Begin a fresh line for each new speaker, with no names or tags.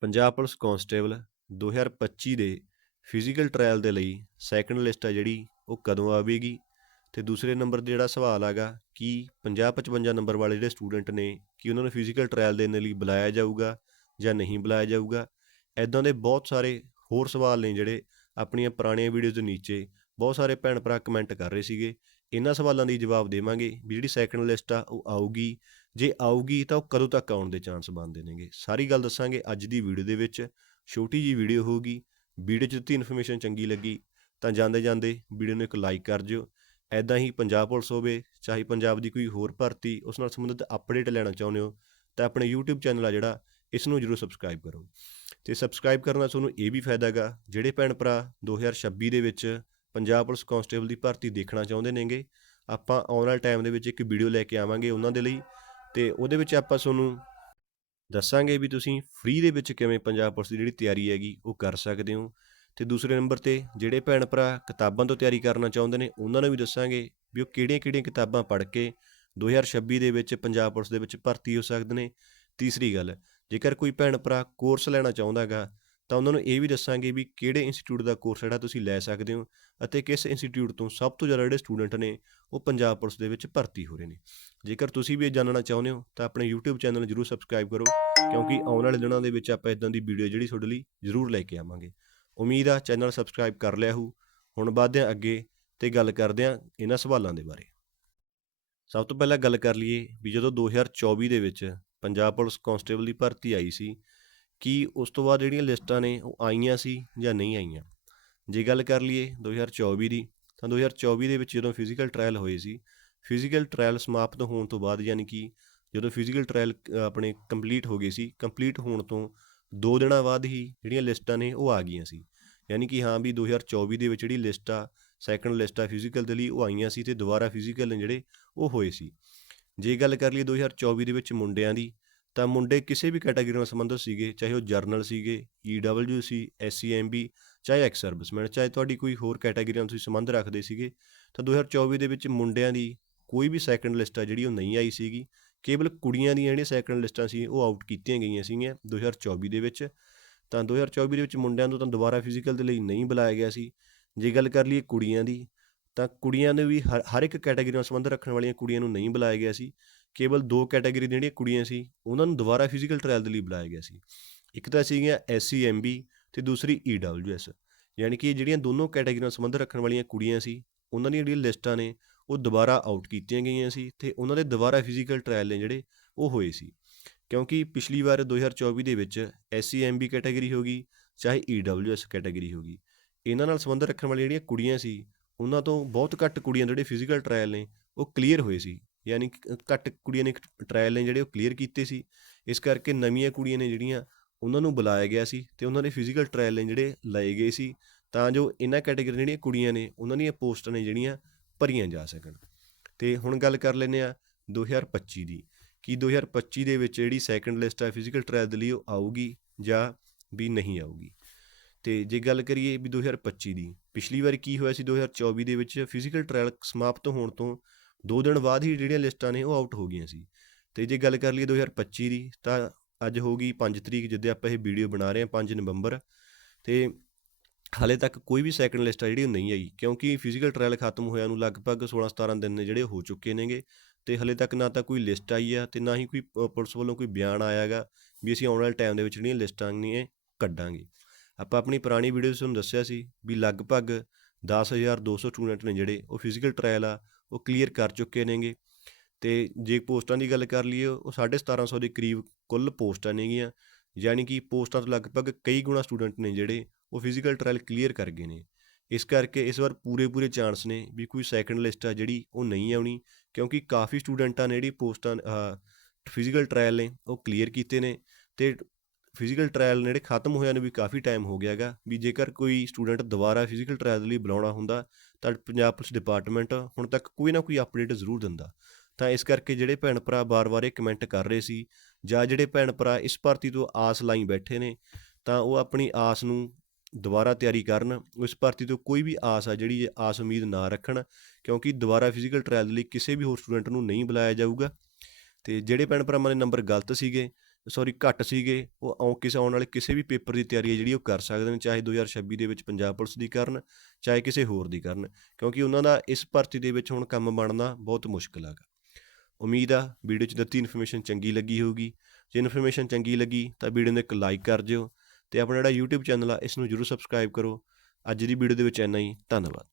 Punjab police constable 2025 ਦੇ physical trial ਦੇ ਲਈ ਸੈਕੰਡ ਲਿਸਟ ਆ ਜਿਹੜੀ, ਉਹ ਕਦੋਂ ਆਵੇਗੀ? ਤੇ ਦੂਸਰੇ ਨੰਬਰ ਤੇ ਜਿਹੜਾ ਸਵਾਲ ਆਗਾ, ਕਿ 50 55 ਨੰਬਰ ਵਾਲੇ ਜਿਹੜੇ ਸਟੂਡੈਂਟ ਨੇ, ਕਿ ਉਹਨਾਂ ਨੂੰ ਫਿਜ਼ੀਕਲ ਟ੍ਰਾਇਲ ਦੇਣ ਲਈ ਬੁਲਾਇਆ ਜਾਊਗਾ ਜਾਂ ਨਹੀਂ ਬੁਲਾਇਆ ਜਾਊਗਾ? ਐਦਾਂ ਦੇ ਬਹੁਤ ਸਾਰੇ ਹੋਰ ਸਵਾਲ ਨੇ ਜਿਹੜੇ ਆਪਣੀਆਂ ਪੁਰਾਣੀਆਂ ਵੀਡੀਓਜ਼ ਦੇ ਨੀਚੇ ਬਹੁਤ ਸਾਰੇ ਭੈਣ ਭਰਾ ਕਮੈਂਟ ਕਰ ਰਹੇ ਸੀਗੇ। ਇਹਨਾਂ ਸਵਾਲਾਂ ਦੀ ਜਵਾਬ ਦੇਵਾਂਗੇ ਵੀ ਜਿਹੜੀ ਸੈਕੰਡ ਲਿਸਟ ਆ, ਉਹ ਆਊਗੀ। ਜੇ ਆਊਗੀ ਤਾਂ ਉਹ ਕਦੋਂ ਤੱਕ ਆਉਣ ਦੇ ਚਾਂਸ ਬਣਦੇ ਨੇਗੇ? ਸਾਰੀ ਗੱਲ ਦੱਸਾਂਗੇ ਅੱਜ ਦੀ ਵੀਡੀਓ ਦੇ ਵਿੱਚ। ਛੋਟੀ ਜੀ ਵੀਡੀਓ ਹੋਊਗੀ, ਵੀਡੀਓ 'ਚ ਦਿੱਤੀ ਇਨਫੋਰਮੇਸ਼ਨ ਚੰਗੀ ਲੱਗੀ ਤਾਂ ਜਾਂਦੇ ਜਾਂਦੇ ਵੀਡੀਓ ਨੂੰ ਇੱਕ ਲਾਈਕ ਕਰ ਜਿਓ ਐਦਾਂ ਹੀ ਪੰਜਾਬ ਪੁਲਿਸ ਹੋਵੇ, ਚਾਹੇ ਪੰਜਾਬ ਦੀ ਕੋਈ ਹੋਰ ਭਰਤੀ ਉਸ ਨਾਲ ਸੰਬੰਧਿਤ ਅਪਡੇਟ ਲੈਣਾ ਚਾਹੁੰਦੇ ਹੋ ਤਾਂ ਆਪਣੇ YouTube ਚੈਨਲ ਆ ਜਿਹੜਾ, ਇਸ ਨੂੰ ਜਰੂਰ ਸਬਸਕ੍ਰਾਈਬ ਕਰੋ। ਤੇ ਸਬਸਕ੍ਰਾਈਬ ਕਰਨ ਨਾਲ ਤੁਹਾਨੂੰ ਇਹ ਵੀ ਫਾਇਦਾ ਹੈਗਾ, ਜਿਹੜੇ ਭੈਣ ਭਰਾ 2026 ਦੇ ਵਿੱਚ ਪੰਜਾਬ ਪੁਲਿਸ ਕਾਂਸਟੇਬਲ ਦੀ ਭਰਤੀ ਦੇਖਣਾ ਚਾਹੁੰਦੇ ਨੇਗੇ, ਆਪਾਂ ਆਉਣ ਵਾਲੇ ਟਾਈਮ ਦੇ ਵਿੱਚ ਇੱਕ ਵੀਡੀਓ ਲੈ ਕੇ ਆਵਾਂਗੇ ਉਹਨਾਂ ਦੇ ਲਈ। ਤੇ ਉਹਦੇ ਵਿੱਚ ਆਪਾਂ ਤੁਹਾਨੂੰ ਦੱਸਾਂਗੇ ਵੀ ਤੁਸੀਂ ਫ੍ਰੀ ਦੇ ਵਿੱਚ ਕਿਵੇਂ ਪੰਜਾਬ ਪੁਲਿਸ ਦੀ ਜਿਹੜੀ ਤਿਆਰੀ ਹੈਗੀ, ਉਹ ਕਰ ਸਕਦੇ ਹੋ। ਤੇ ਦੂਸਰੇ ਨੰਬਰ ਤੇ ਜਿਹੜੇ ਭੈਣ ਭਰਾ ਕਿਤਾਬਾਂ ਤੋਂ ਤਿਆਰੀ ਕਰਨਾ ਚਾਹੁੰਦੇ ਨੇ, ਉਹਨਾਂ ਨੂੰ ਵੀ ਦੱਸਾਂਗੇ ਵੀ ਉਹ ਕਿਹੜੀਆਂ-ਕਿਹੜੀਆਂ ਕਿਤਾਬਾਂ ਪੜ੍ਹ ਕੇ 2026 ਦੇ ਵਿੱਚ ਪੰਜਾਬ ਪੁਲਿਸ ਦੇ ਵਿੱਚ ਭਰਤੀ ਹੋ ਸਕਦੇ ਨੇ। ਤੀਸਰੀ ਗੱਲ, ਜੇਕਰ ਕੋਈ ਭੈਣ ਭਰਾ ਕੋਰਸ ਲੈਣਾ ਚਾਹੁੰਦਾ ਹੈਗਾ ਤਾਂ ਉਹਨਾਂ ਨੂੰ ਇਹ ਵੀ ਦੱਸਾਂਗੇ ਵੀ ਕਿਹੜੇ ਇੰਸਟੀਚਿਊਟ ਦਾ ਕੋਰਸ ਜਿਹੜਾ ਤੁਸੀਂ ਲੈ ਸਕਦੇ ਹੋ ਅਤੇ ਕਿਸ ਇੰਸਟੀਚਿਊਟ ਤੋਂ ਸਭ ਤੋਂ ਜ਼ਿਆਦਾ ਜਿਹੜੇ ਸਟੂਡੈਂਟ ਨੇ ਉਹ ਪੰਜਾਬ ਪੁਲਿਸ ਦੇ ਵਿੱਚ ਭਰਤੀ ਹੋ ਰਹੇ ਨੇ। ਜੇਕਰ ਤੁਸੀਂ ਵੀ ਇਹ ਜਾਣਨਾ ਚਾਹੁੰਦੇ ਹੋ ਤਾਂ ਆਪਣੇ YouTube ਚੈਨਲ ਜਰੂਰ ਸਬਸਕ੍ਰਾਈਬ ਕਰੋ ਕਿਉਂਕਿ ਆਉਣ ਵਾਲੇ ਦਿਨਾਂ ਦੇ ਵਿੱਚ ਆਪਾਂ ਇਦਾਂ ਦੀ ਵੀਡੀਓ ਜਿਹੜੀ ਤੁਹਾਡੇ ਲਈ ਜ਼ਰੂਰ ਲੈ ਕੇ ਆਵਾਂਗੇ। ਉਮੀਦ ਆ ਚੈਨਲ ਸਬਸਕ੍ਰਾਈਬ ਕਰ ਲਿਆ ਹੋ ਹੁਣ ਵਧਦੇ ਹਾਂ ਅੱਗੇ ਤੇ ਗੱਲ ਕਰਦੇ ਹਾਂ ਇਹਨਾਂ ਸਵਾਲਾਂ ਦੇ ਬਾਰੇ। ਸਭ ਤੋਂ ਪਹਿਲਾਂ ਗੱਲ ਕਰ ਲਈਏ ਵੀ ਜਦੋਂ 2024 ਦੇ ਵਿੱਚ ਪੰਜਾਬ ਪੁਲਿਸ ਕਾਂਸਟੇਬਲ ਦੀ ਭਰਤੀ ਆਈ ਸੀ ਕਿ ਉਸ ਤੋਂ ਬਾਅਦ ਜਿਹੜੀਆਂ ਲਿਸਟਾਂ ਨੇ ਉਹ ਆਈਆਂ ਸੀ ਜਾਂ ਨਹੀਂ ਆਈਆਂ। ਜੇ ਗੱਲ ਕਰ ਲਈਏ 2024 ਦੀ, ਤਾਂ 2024 ਦੇ ਵਿੱਚ ਜਦੋਂ ਫਿਜ਼ੀਕਲ ਟ੍ਰਾਇਲ ਹੋਏ ਸੀ ਫਿਜ਼ੀਕਲ ਟ੍ਰਾਇਲ ਸਮਾਪਤ ਹੋਣ ਤੋਂ ਬਾਅਦ ਯਾਨੀ ਕਿ ਜਦੋਂ ਫਿਜ਼ੀਕਲ ਟ੍ਰਾਇਲ ਆਪਣੇ ਕੰਪਲੀਟ ਹੋ ਗਏ ਸੀ ਕੰਪਲੀਟ ਹੋਣ ਤੋਂ 2 ਦਿਨਾਂ ਬਾਅਦ ਹੀ ਜਿਹੜੀਆਂ ਲਿਸਟਾਂ ਨੇ ਉਹ ਆ ਗਈਆਂ ਸੀ। ਯਾਨੀ ਕਿ ਹਾਂ ਵੀ 2024 ਦੇ ਵਿੱਚ ਜਿਹੜੀ ਲਿਸਟ ਆ ਸੈਕੰਡ ਲਿਸਟ ਆ ਫਿਜ਼ੀਕਲ ਦੇ ਲਈ ਉਹ ਆਈਆਂ ਸੀ ਤੇ ਦੁਬਾਰਾ ਫਿਜ਼ੀਕਲ ਨੇ ਜਿਹੜੇ ਉਹ ਹੋਏ ਸੀ। ਜੇ ਗੱਲ ਕਰ ਲਈ 2024 ਦੇ ਵਿੱਚ ਮੁੰਡਿਆਂ ਦੀ ਤਾਂ ਮੁੰਡੇ ਕਿਸੇ ਵੀ ਕੈਟਾਗਰੀ ਨਾਲ ਸੰਬੰਧਿਤ ਸੀਗੇ, ਚਾਹੇ ਉਹ ਜਰਨਲ ਸੀਗੇ ਈਡਬਲਯੂ ਸੀ ਐਸਸੀਐਮਬੀ ਚਾਹੇ ਐਕਸ ਸਰਵਿਸਮੈਨ ਚਾਹੇ ਤੁਹਾਡੀ ਕੋਈ ਹੋਰ ਕੈਟਾਗਰੀ ਨਾਲ ਤੁਸੀਂ ਸੰਬੰਧ ਰੱਖਦੇ ਸੀਗੇ, ਤਾਂ 2024 ਦੇ ਵਿੱਚ ਮੁੰਡਿਆਂ ਦੀ ਕੋਈ ਵੀ ਸੈਕੰਡ ਲਿਸਟ ਆ ਜਿਹੜੀ ਉਹ ਨਹੀਂ ਆਈ ਸੀਗੀ, ਕੇਵਲ ਕੁੜੀਆਂ ਦੀਆਂ ਜਿਹੜੀਆਂ ਸੈਕੰਡ ਲਿਸਟਾਂ ਸੀ, ਉਹ ਆਊਟ ਕੀਤੀਆਂ ਗਈਆਂ ਸੀਗੀਆਂ 2024 ਦੇ ਵਿੱਚ। ਤਾਂ 2024 ਦੇ ਵਿੱਚ ਮੁੰਡਿਆਂ ਨੂੰ ਤਾਂ ਦੁਬਾਰਾ ਫਿਜ਼ੀਕਲ ਦੇ ਲਈ ਨਹੀਂ ਬੁਲਾਇਆ ਗਿਆ ਸੀ। ਜੇ ਗੱਲ ਕਰ ਲਈਏ ਕੁੜੀਆਂ ਦੀ, ਤਾਂ ਕੁੜੀਆਂ ਨੂੰ ਵੀ ਹਰ ਇੱਕ ਕੈਟਾਗਰੀ ਨਾਲ ਸੰਬੰਧ ਰੱਖਣ ਵਾਲੀਆਂ ਕੁੜੀਆਂ ਨੂੰ ਨਹੀਂ ਬੁਲਾਇਆ ਗਿਆ ਸੀ। ਕੇਵਲ ਦੋ ਕੈਟਾਗਰੀ ਦੀਆਂ ਜਿਹੜੀਆਂ ਕੁੜੀਆਂ ਸੀ, ਉਹਨਾਂ ਨੂੰ ਦੁਬਾਰਾ ਫਿਜ਼ੀਕਲ ਟ੍ਰਾਇਲ ਦੇ ਲਈ ਬੁਲਾਇਆ ਗਿਆ ਸੀ। ਇੱਕ ਤਾਂ ਸੀਗੀਆਂ ਐਸਸੀਐਮਬੀ ਤੇ ਦੂਸਰੀ ਈਡਬਲਯੂਐਸ ਯਾਨੀ ਕਿ ਜਿਹੜੀਆਂ ਦੋਨੋਂ ਕੈਟਾਗਰੀ ਨਾਲ ਸੰਬੰਧ ਰੱਖਣ ਵਾਲੀਆਂ ਕੁੜੀਆਂ ਸੀ, ਉਹਨਾਂ ਦੀਆਂ ਜਿਹੜੀਆਂ ਲਿਸਟਾਂ ਨੇ, ਉਹ ਦੁਬਾਰਾ ਆਊਟ ਕੀਤੀਆਂ ਗਈਆਂ ਸੀ ਤੇ ਉਹਨਾਂ ਦੇ ਦੁਬਾਰਾ ਫਿਜ਼ੀਕਲ ਟ੍ਰਾਇਲ ਨੇ ਜਿਹੜੇ, ਉਹ ਹੋਏ ਸੀ। ਕਿਉਂਕਿ ਪਿਛਲੀ ਵਾਰ 2024 ਦੇ ਵਿੱਚ ਐਸਸੀਐਮਬੀ ਕੈਟਾਗਰੀ ਹੋ ਗਈ, ਚਾਹੇ ਈਡਬਲਯੂਐਸ ਕੈਟਾਗਰੀ ਹੋ ਗਈ। ਇਹਨਾਂ ਨਾਲ ਸੰਬੰਧ ਰੱਖਣ ਵਾਲੀਆਂ ਜਿਹੜੀਆਂ ਕੁੜੀਆਂ ਸੀ, ਉਹਨਾਂ ਤੋਂ ਬਹੁਤ ਘੱਟ ਕੁੜੀਆਂ ਜਿਹੜੇ ਫਿਜ਼ੀਕਲ ਟ੍ਰਾਇਲ ਨੇ, ਉਹ ਕਲੀਅਰ ਹੋਏ ਸੀ। ਯਾਨੀ ਘੱਟ ਕੁੜੀਆਂ ਨੇ ਟ੍ਰਾਇਲ ਨੇ ਜਿਹੜੇ ਉਹ ਕਲੀਅਰ ਕੀਤੇ ਸੀ। ਇਸ ਕਰਕੇ ਨਵੀਆਂ ਕੁੜੀਆਂ ਨੇ ਜਿਹੜੀਆਂ, ਉਹਨਾਂ ਨੂੰ ਬੁਲਾਇਆ ਗਿਆ ਸੀ ਤੇ ਉਹਨਾਂ ਦੇ ਫਿਜ਼ੀਕਲ ਟ੍ਰਾਇਲ ਨੇ ਜਿਹੜੇ ਲਏ ਗਏ ਸੀ। ਤਾਂ ਜੋ ਇਹਨਾਂ ਕੈਟਾਗਰੀ ਜਿਹੜੀਆਂ ਕੁੜੀਆਂ ਨੇ, ਉਹਨਾਂ ਦੀਆਂ ਪੋਸਟਾਂ ਨੇ ਜਿਹੜੀਆਂ ਭਰੀਆਂ ਜਾ ਸਕਣ। ਤੇ ਹੁਣ ਗੱਲ ਕਰ ਲੈਨੇ ਆ 2025 ਦੀ। ਕਿ 2025 ਦੇ ਵਿੱਚ ਜਿਹੜੀ ਸੈਕੰਡ ਲਿਸਟ ਹੈ ਫਿਜ਼ੀਕਲ ਟ੍ਰਾਇਲ ਦੇ ਲਈ ਉਹ ਆਊਗੀ ਜਾਂ ਵੀ ਨਹੀਂ ਆਊਗੀ? ਤੇ ਜੇ ਗੱਲ ਕਰੀਏ ਵੀ 2025 ਦੀ, ਪਿਛਲੀ ਵਾਰ ਕੀ ਹੋਇਆ ਸੀ? 2024 ਦੇ ਵਿੱਚ ਫਿਜ਼ੀਕਲ ਟ੍ਰਾਇਲ ਸਮਾਪਤ ਹੋਣ ਤੋਂ 2 ਦਿਨ ਬਾਅਦ ਹੀ ਜਿਹੜੀਆਂ ਲਿਸਟਾਂ ਨੇ ਉਹ ਆਊਟ ਹੋ ਗਈਆਂ ਸੀ। ਤੇ ਜੇ ਗੱਲ ਕਰ ਲਈਏ 2025 ਦੀ, ਤਾਂ ਅੱਜ ਹੋ ਗਈ 5 ਤਰੀਕ, ਜਿੱਦੇ ਆਪਾਂ ਇਹ ਵੀਡੀਓ ਬਣਾ ਰਹੇ ਹਾਂ 5 ਨਵੰਬਰ। ਤੇ ਹਾਲੇ ਤੱਕ ਕੋਈ ਵੀ ਸੈਕੰਡ ਲਿਸਟ ਆ ਜਿਹੜੀ ਉਹ ਨਹੀਂ ਆਈ, ਕਿਉਂਕਿ ਫਿਜ਼ੀਕਲ ਟ੍ਰਾਇਲ ਖਤਮ ਹੋਇਆ ਨੂੰ ਲਗਭਗ 16 17 ਦਿਨ ਨੇ ਜਿਹੜੇ ਹੋ ਚੁੱਕੇ ਨੇਗੇ। ਤੇ ਹਲੇ ਤੱਕ ਨਾ ਤਾਂ ਕੋਈ ਲਿਸਟ ਆਈ ਆ ਤੇ ਨਾ ਹੀ ਕੋਈ ਪੁਲਿਸ ਵੱਲੋਂ ਕੋਈ ਬਿਆਨ ਆਇਆਗਾ ਵੀ ਅਸੀਂ ਆਉਣ ਵਾਲੇ ਟਾਈਮ ਦੇ ਵਿੱਚ ਜਿਹੜੀਆਂ ਲਿਸਟਾਂ ਨੇ ਕੱਢਾਂਗੇ। ਆਪਾਂ ਆਪਣੀ ਪੁਰਾਣੀ ਵੀਡੀਓ 'ਚ ਤੁਹਾਨੂੰ ਦੱਸਿਆ ਸੀ ਵੀ ਲਗਭਗ 10200 ਸਟੂਡੈਂਟ ਨੇ ਜਿਹੜੇ ਉਹ ਫਿਜ਼ੀਕਲ ਟ੍ਰਾਇਲ ਆ ਉਹ ਕਲੀਅਰ ਕਰ ਚੁੱਕੇ ਨੇਗੇ। ਤੇ ਜੇ ਪੋਸਟਾਂ ਦੀ ਗੱਲ ਕਰ ਲਈਏ, ਉਹ 1750 ਦੇ ਕਰੀਬ ਕੁੱਲ ਪੋਸਟਾਂ ਨੇਗੀਆਂ, ਯਾਨੀ ਕਿ ਪੋਸਟਾਂ ਤੋਂ ਲਗਭਗ ਕਈ ਗੁਣਾ ਸਟੂਡੈਂਟ ਨੇ ਜਿਹੜੇ ਉਹ ਫਿਜ਼ੀਕਲ ਟ੍ਰਾਇਲ ਕਲੀਅਰ ਕਰ ਗਏ ਨੇ। ਇਸ ਕਰਕੇ ਇਸ ਵਾਰ ਪੂਰੇ ਪੂਰੇ ਚਾਂਸ ਨੇ ਵੀ ਕੋਈ ਸੈਕੰਡ ਲਿਸਟ ਆ ਜਿਹੜੀ ਉਹ ਨਹੀਂ ਆਉਣੀ, ਕਿਉਂਕਿ ਕਾਫੀ ਸਟੂਡੈਂਟਾਂ ਨੇ ਜਿਹੜੀ ਪੋਸਟਾਂ ਫਿਜ਼ੀਕਲ ਟ੍ਰਾਇਲ ਨੇ, ਉਹ ਕਲੀਅਰ ਕੀਤੇ ਨੇ। ਤੇ ਫਿਜ਼ੀਕਲ ਟ੍ਰਾਇਲ ਜਿਹੜੇ ਖਤਮ ਹੋਇਆ ਨੂੰ ਵੀ ਕਾਫੀ ਟਾਈਮ ਹੋ ਗਿਆ ਵੀ ਜੇਕਰ ਕੋਈ ਸਟੂਡੈਂਟ ਦੁਬਾਰਾ ਫਿਜ਼ੀਕਲ ਟ੍ਰਾਇਲ ਲਈ ਬੁਲਾਉਣਾ ਹੁੰਦਾ, ਤਾਂ ਪੰਜਾਬ ਪੁਲਿਸ ਡਿਪਾਰਟਮੈਂਟ ਹੁਣ ਤੱਕ ਕੋਈ ਨਾ ਕੋਈ ਅਪਡੇਟ ਜ਼ਰੂਰ ਦਿੰਦਾ। ਤਾਂ ਇਸ ਕਰਕੇ ਜਿਹੜੇ ਭੈਣ ਭਰਾ ਬਾਰ-ਬਾਰ ਇਹ ਕਮੈਂਟ ਕਰ ਰਹੇ ਸੀ, ਜਾਂ ਜਿਹੜੇ ਭੈਣ ਭਰਾ ਇਸ ਭਰਤੀ ਤੋਂ ਆਸ ਲਾਈ ਬੈਠੇ ਨੇ, ਤਾਂ ਉਹ ਆਪਣੀ ਆਸ ਨੂੰ ਦੁਬਾਰਾ ਤਿਆਰੀ ਕਰਨ, ਉਸ ਭਰਤੀ ਤੋਂ ਕੋਈ ਵੀ ਆਸ ਆ, ਜਿਹੜੀ ਆਸ ਉਮੀਦ ਨਾ ਰੱਖਣ, ਕਿਉਂਕਿ ਦੁਬਾਰਾ ਫਿਜ਼ੀਕਲ ਟ੍ਰਾਇਲ ਲਈ ਕਿਸੇ ਵੀ ਹੋਰ ਸਟੂਡੈਂਟ ਨੂੰ ਨਹੀਂ ਬੁਲਾਇਆ ਜਾਊਗਾ। ਤੇ ਜਿਹੜੇ ਭੈਣ ਭਰਾਵਾਂ ਦੇ ਨੰਬਰ ਗਲਤ ਸੀਗੇ ਸੌਰੀ ਘੱਟ ਸੀਗੇ, ਉਹ ਆਉ, ਕਿਸੇ ਆਉਣ ਵਾਲੇ ਕਿਸੇ ਵੀ ਪੇਪਰ ਦੀ ਤਿਆਰੀ ਹੈ ਜਿਹੜੀ ਉਹ ਕਰ ਸਕਦੇ ਨੇ, ਚਾਹੇ 2026 ਦੇ ਵਿੱਚ ਪੰਜਾਬ ਪੁਲਿਸ ਦੀ ਕਰਨ, ਚਾਹੇ ਕਿਸੇ ਹੋਰ ਦੀ ਕਰਨ, ਕਿਉਂਕਿ ਉਹਨਾਂ ਦਾ ਇਸ ਭਰਤੀ ਦੇ ਵਿੱਚ ਹੁਣ ਕੰਮ ਬਣਨਾ ਬਹੁਤ ਮੁਸ਼ਕਲ ਹੈਗਾ। ਉਮੀਦ ਆ, ਵੀਡੀਓ 'ਚ ਦਿੱਤੀ ਇਨਫੋਰਮੇਸ਼ਨ ਚੰਗੀ ਲੱਗੀ ਹੋਊਗੀ। ਜੇ ਇਨਫੋਰਮੇਸ਼ਨ ਚੰਗੀ ਲੱਗੀ, ਤਾਂ ਵੀਡੀਓ ਨੂੰ ਇੱਕ ਲਾਈਕ ਕਰ ਦਿਓ ਤੇ ਆਪਣਾ ਜਿਹੜਾ YouTube ਚੈਨਲ ਆ, ਇਸ ਨੂੰ ਜਰੂਰ ਸਬਸਕ੍ਰਾਈਬ ਕਰੋ। ਅੱਜ ਦੀ ਵੀਡੀਓ ਦੇ ਵਿੱਚ ਇੰਨਾ ਹੀ, ਧੰਨਵਾਦ।